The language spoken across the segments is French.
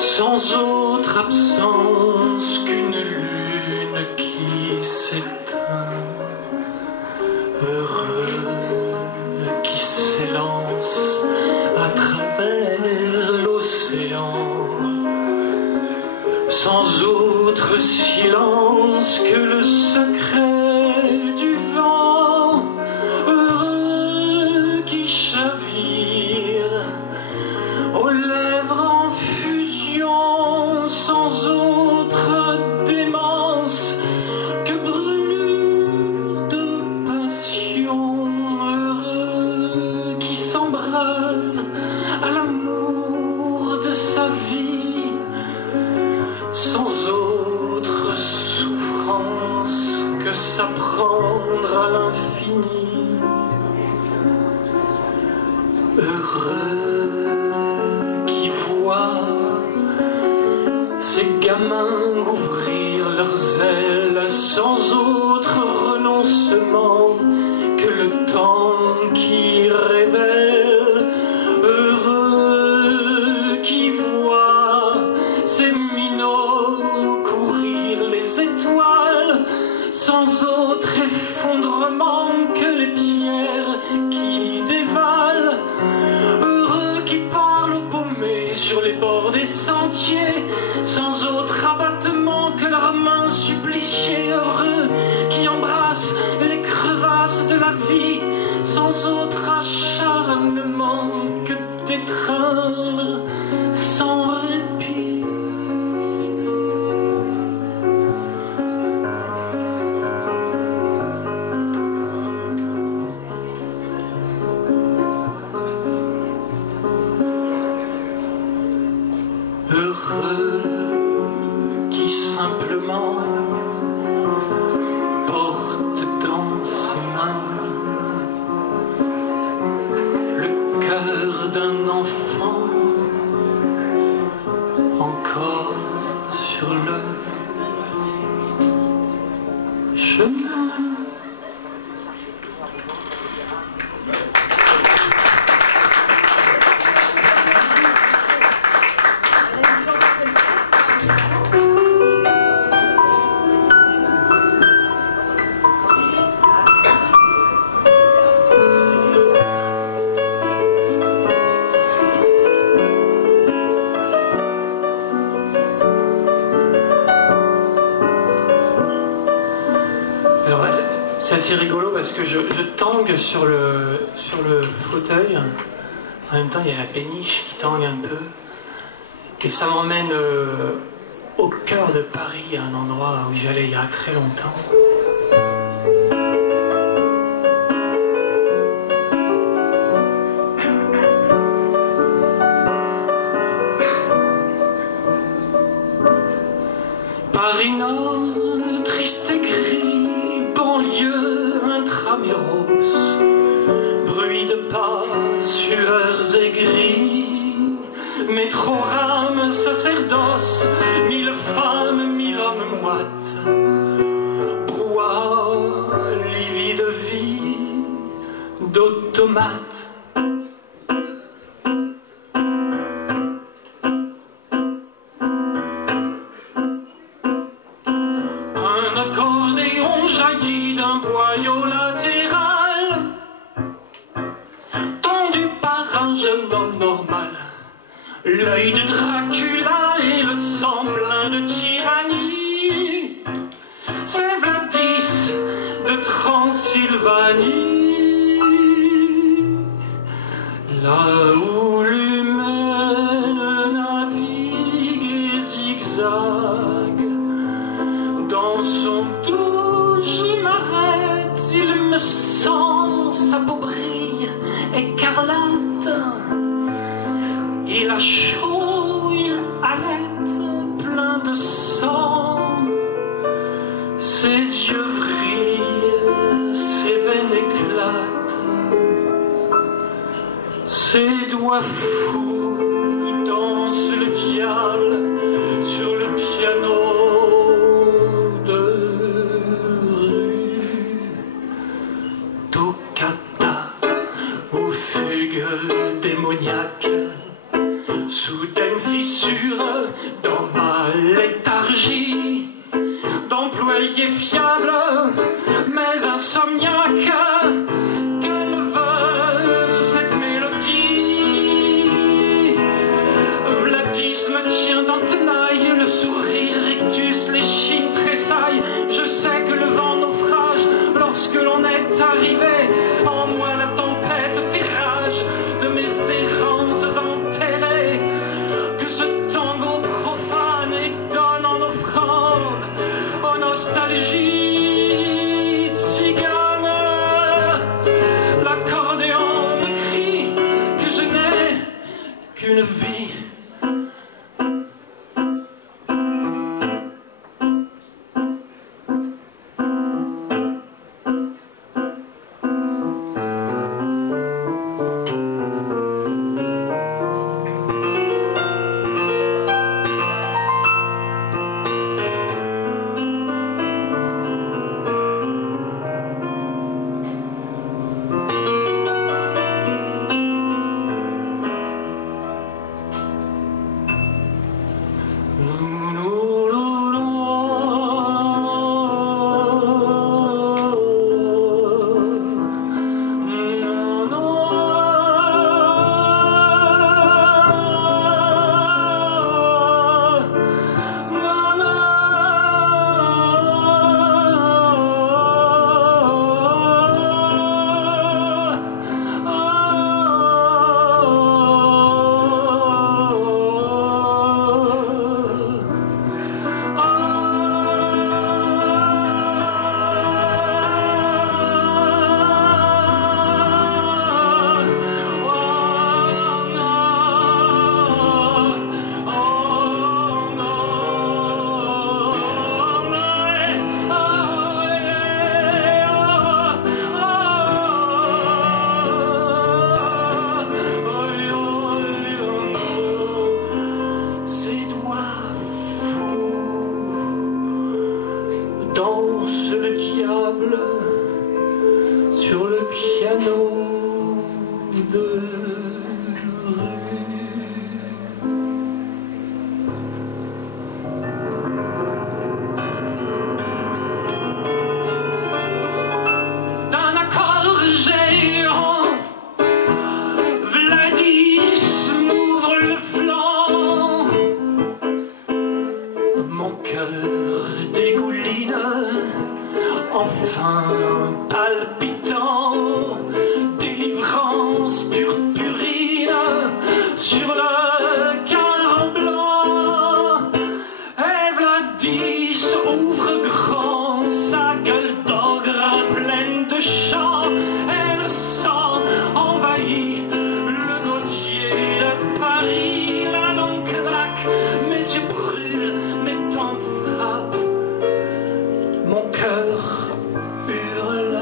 Sans autre absence qu'une lune qui s'éteint, heureux qui s'élance à travers l'océan, sans autre silence que le secret du vent, heureux qui chavire aux lèvres en fusion, sans autre démence que brûlure de passion, heureux qui s'embrase à l'amour de sa vie, sans autre souffrance que s'apprendre à l'infini, heureux ces gamins ouvrir leurs ailes sans autre renoncement que le temps qui révèle, heureux qui voit ces minots courir les étoiles sans autre effondrement que les pierres qui dévalent, heureux qui parlent aux paumés sur les bords des sentiers sans autre abattement que leurs mains suppliciées, heureux qui embrassent les crevasses de la vie sans autre acharnement que d'étreindre sans répit. Heureux qui simplement porte dans ses mains le cœur d'un enfant encore sur le chemin. C'est assez rigolo parce que je tangue sur le fauteuil. En même temps, il y a la péniche qui tangue un peu. Et ça m'emmène au cœur de Paris, à un endroit où j'allais il y a très longtemps. Paris Nord, triste et gris, banlieue intramuros, bruit de pas, sueurs aigries, métro, rame, sacerdoce, 1000 femmes, 1000 hommes moites, brouhaha, livide vie d'automates. l'œil de Dracula et le sang plein de tyrannie. C'est Vladis de Transylvanie, là où l'humaine navigue et zigzague. Dans son doux je m'arrête, il me sent, sa peau brille écarlate. Il a chaud, il halète, plein de sang. Ses yeux vrillent, ses veines éclatent. Ses doigts fous dansent le diable sur le piano de rue. Toccata ou fugue démoniaque, soudaine fissure dans ma léthargie, d'employé fiable mais insomniaque. Quelle veut cette mélodie? Vladis me tient en tenaille, le sourire rictus, l'échine tressaille. Je sais que le vent naufrage lorsque l'on est arrivé. En moi la tempête fait rage de mes errances enterrées. Que ce tango profane et donne en offrande aux nostalgies tziganes. L'accordéon me crie que je n'ai qu'une vie. Danse le diable sur le piano de rue. D'un accord géant, Vladis m'ouvre le flanc. Mon cœur dégouline, enfin palpitant, délivrance purpurine sur le cadre blanc. Et Vladis ouvre grand sa gueule d'ogre pleine de chant, et le sang envahit le gosier de Paris. La langue claque, mes yeux brûlent, mes tempes frappent, mon cœur hurle.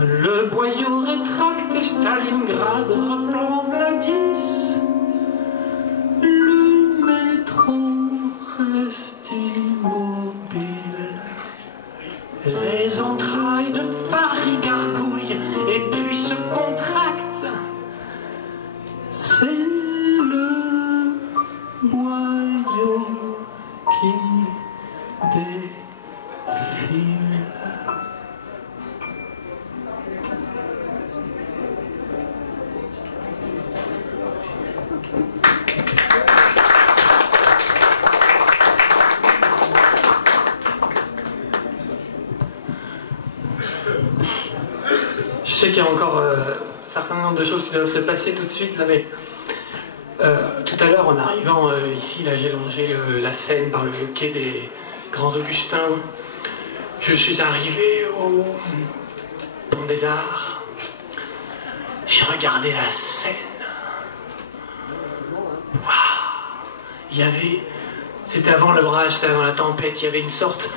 Le boyau rétracte et Stalingrad reprend Vladis. Le métro reste immobile. Les entrailles de Paris gargouillent et puis se contractent. C'est le boyau qui défile. sais qu'il y a encore un certain nombre de choses qui doivent se passer tout de suite là, mais tout à l'heure en arrivant ici, là j'ai longé la Seine par le quai des Grands Augustins. Je suis arrivé au Pont des Arts. J'ai regardé la Seine. Waouh! Il y avait, c'était avant l'orage, c'était avant la tempête, il y avait une sorte,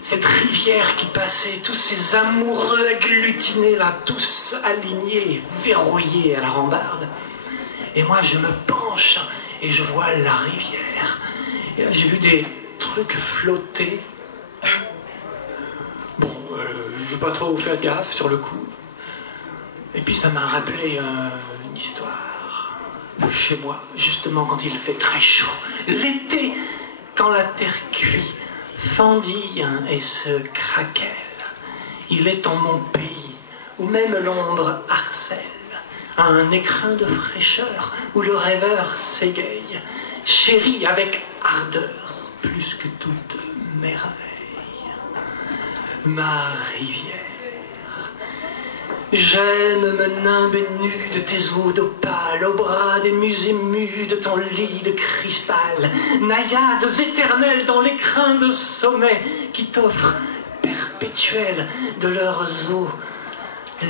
cette rivière qui passait, tous ces amoureux agglutinés là, tous alignés, verrouillés à la rambarde. Et moi je me penche et je vois la rivière. Et là j'ai vu des trucs flotter. Bon, je vais pas trop vous faire gaffe sur le coup. Et puis ça m'a rappelé une histoire de chez moi, justement quand il fait très chaud. L'été, quand la terre cuit, fendille et se craquelle. Il est en mon pays, où même l'ombre harcèle, à un écrin de fraîcheur, où le rêveur s'égaye, chérit avec ardeur, plus que toute merveille. Ma rivière, j'aime me nimber nu de tes eaux d'opale, au bras des muses émues de ton lit de cristal, naïades éternelles dans l'écrin de sommet qui t'offrent perpétuelle de leurs eaux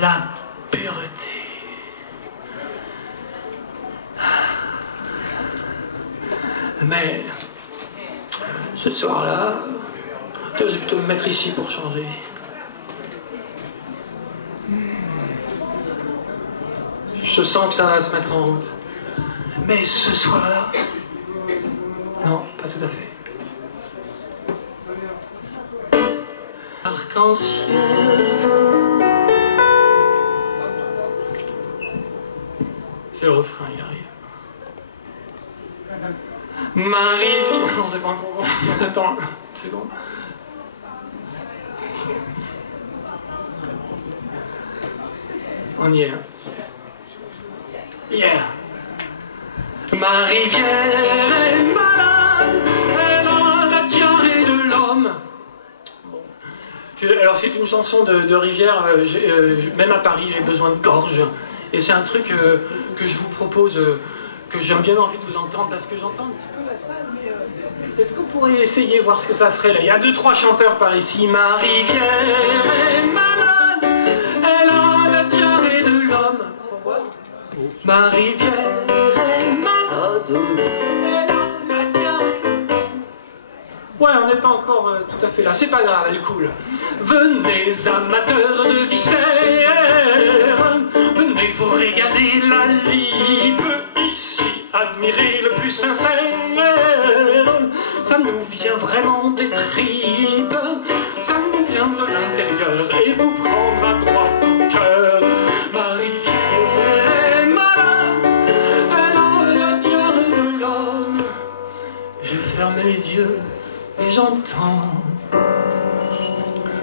la pureté. Mais ce soir-là, je vais plutôt me mettre ici pour changer. Je sens que ça va se mettre en route. Mais ce soir-là, non, pas tout à fait. Arc-en-ciel. C'est le refrain, il arrive. Marie... Non, c'est pas encore bon. Attends, une seconde. On y est. Yeah. Ma rivière est malade, elle a la diarrhée de l'homme. Bon. Alors c'est une chanson de rivière, même à Paris j'ai besoin de gorge. Et c'est un truc que je vous propose, que j'ai bien envie de vous entendre, parce que j'entends un petit peu la salle, mais est-ce que vous pourriez essayer, voir ce que ça ferait là? Il y a 2-3 chanteurs par ici. Ma rivière est malade, elle a la diarrhée de l'homme. Ma rivière est malade, elle a la diarrhée. Ouais, on n'est pas encore tout à fait là, c'est pas grave, elle coule. Venez amateurs de viscères, venez vous régaler la lippe, ici admirez le plus sincère. Ça nous vient vraiment des tripes, ça nous vient de l'intérieur et vous prendra droit au cœur. Ma rivière est malade, elle a la diarrhée de l'homme. Je ferme les yeux et j'entends,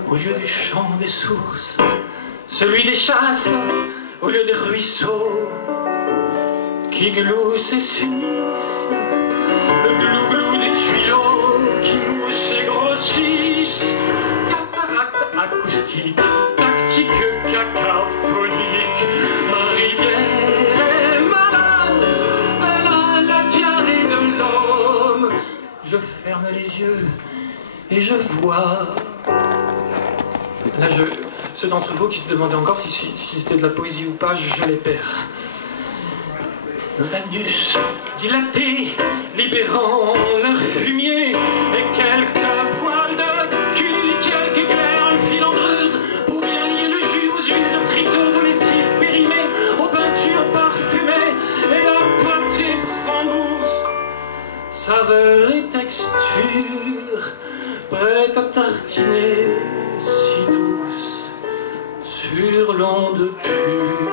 au lieu du chant des sources, celui des chasses, au lieu des ruisseaux qui gloussent et s'unissent, le glou-glou des tuyaux qui moussent et grossissent, cataracte acoustique, tactique cacophonique. Ma rivière est malade, elle a la diarrhée de l'homme. Je ferme les yeux et je vois. Là, ceux d'entre vous qui se demandaient encore si c'était de la poésie ou pas, je les perds. Nos anus dilatés, libérant leur fumier, et quelques poils de cul, quelques glaires filandreuses, pour bien lier le jus aux huiles de friteuse, aux lessives périmées, aux peintures parfumées, et la pâtée prend mousse, saveur et texture, prête à tartiner, si douce, sur l'onde pure.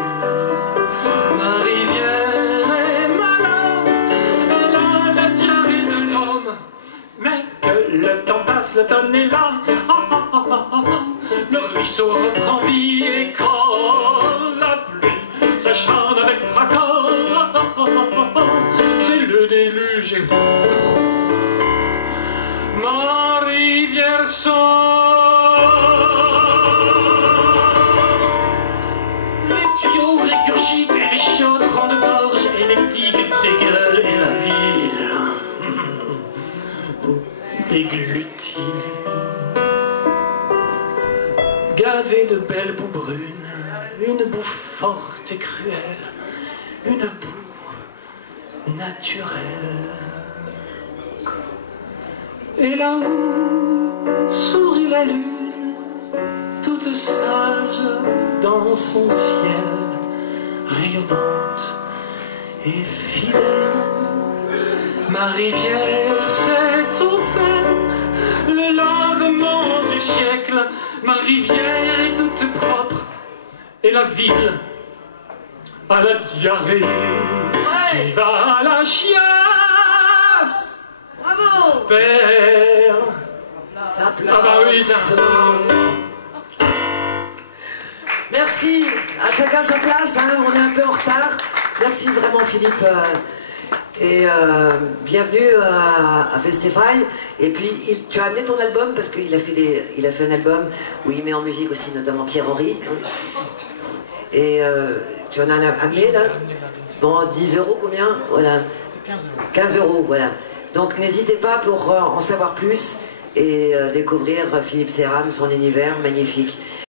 Ma rivière est malade, elle a la diarrhée de l'homme. Mais que le temps passe, l'automne est là. Le ruisseau reprend vie et quand la pluie s'acharne avec fracas, c'est le déluge. Ma rivière sort forte et cruelle, une boue naturelle. Et là-haut sourit la lune, toute sage dans son ciel, rayonnante et fidèle. Ma rivière s'est offert le lavement du siècle. Ma rivière est toute propre et la ville à la diarrhée. Qui va à la chiasse. Bravo. Père. Ça place. Ah bah oui, ça. Merci. À chacun sa place, hein. On est un peu en retard. Merci vraiment Philippe. Et bienvenue à Festival. Et puis tu as amené ton album parce qu'il a fait un album où il met en musique aussi notamment Pierre-Henry. Et tu en as amené là. Bon, 10 € combien? Voilà. C'est 15 €. 15 €, voilà. Donc n'hésitez pas pour en savoir plus et découvrir Philippe Serram, son univers magnifique.